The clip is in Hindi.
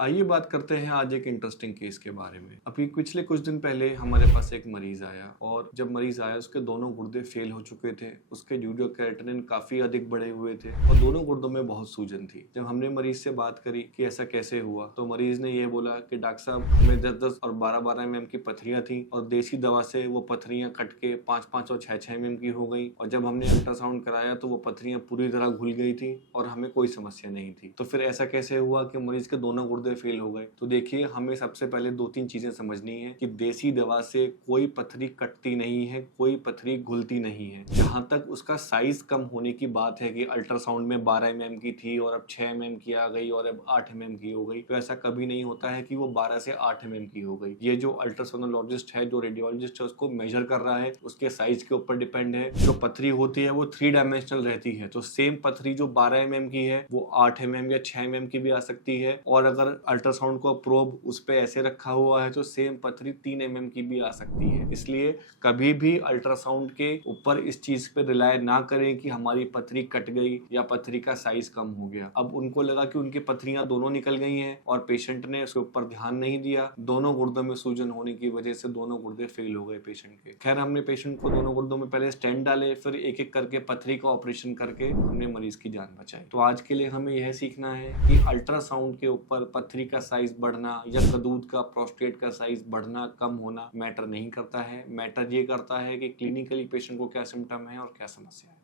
आइए बात करते हैं आज एक इंटरेस्टिंग केस के बारे में। अभी पिछले कुछ दिन पहले हमारे पास एक मरीज आया और जब मरीज आया उसके दोनों गुर्दे फेल हो चुके थे। उसके ड्यूडियो कैरेटिनिन काफी अधिक बढ़े हुए थे और दोनों गुर्दों में बहुत सूजन थी। जब हमने मरीज से बात करी कि ऐसा कैसे हुआ तो मरीज ने यह बोला कि डॉक्टर साहब हमें 10-10 और 12-12 mm की पथरियां थी और देसी दवा से वो पथरियां कट के 5-5 और 6-6 mm की हो गई और जब हमने अल्ट्रासाउंड कराया तो वो पथरियां पूरी तरह घुल गई थी और हमें कोई समस्या नहीं थी। तो फिर ऐसा कैसे हुआ कि मरीज के दोनों गुर्दे फेल हो गए? तो देखिए, हमें सबसे पहले 2-3 चीजें समझनी है कि देसी दवा से कोई पथरी कटती नहीं है, कोई पथरी घुलती नहीं है। जहां तक उसका साइज कम होने की बात है कि अल्ट्रासाउंड में 12 mm की थी और अब 6 mm की आ गई और अब 8 mm की हो गई, तो ऐसा कभी नहीं होता है कि वो 12 से 8 mm की हो गई। ये जो अल्ट्रासोनोलॉजिस्ट है, जो रेडियोलॉजिस्ट है, उसको मेजर कर रहा है, उसके साइज के ऊपर डिपेंड है। जो पथरी होती है वो 3 डायमेंशनल रहती है, तो सेम पथरी जो 12 mm की है वो 8 mm या 6 mm की भी आ सकती है और अगर अल्ट्रासाउंड को प्रोब उस पे ऐसे रखा हुआ है तो सेम पथरी 3 mm की भी आ सकती है। इसलिए कभी भी अल्ट्रासाउंड के ऊपर इस चीज पे रिलाय ना करें कि हमारी पथरी कट गई या पथरी का साइज कम हो गया। अब उनको लगा कि उनकी पथरियां दोनों निकल गई हैं और पेशेंट ने उसके ऊपर ध्यान नहीं दिया। दोनों गुर्दों में सूजन होने की वजह से दोनों गुर्दे फेल हो गए पेशेंट के। खैर, हमने पेशेंट को दोनों गुर्दों में पहले स्टेंट डाले, फिर एक एक करके पथरी का ऑपरेशन करके हमने मरीज की जान बचाई। तो आज के लिए हमें यह सीखना है कि अल्ट्रासाउंड के ऊपर पथरी का साइज बढ़ना या कदूद का, प्रोस्टेट का साइज बढ़ना कम होना मैटर नहीं करता है। मैटर ये करता है कि क्लिनिकली पेशेंट को क्या सिम्टम है और क्या समस्या है।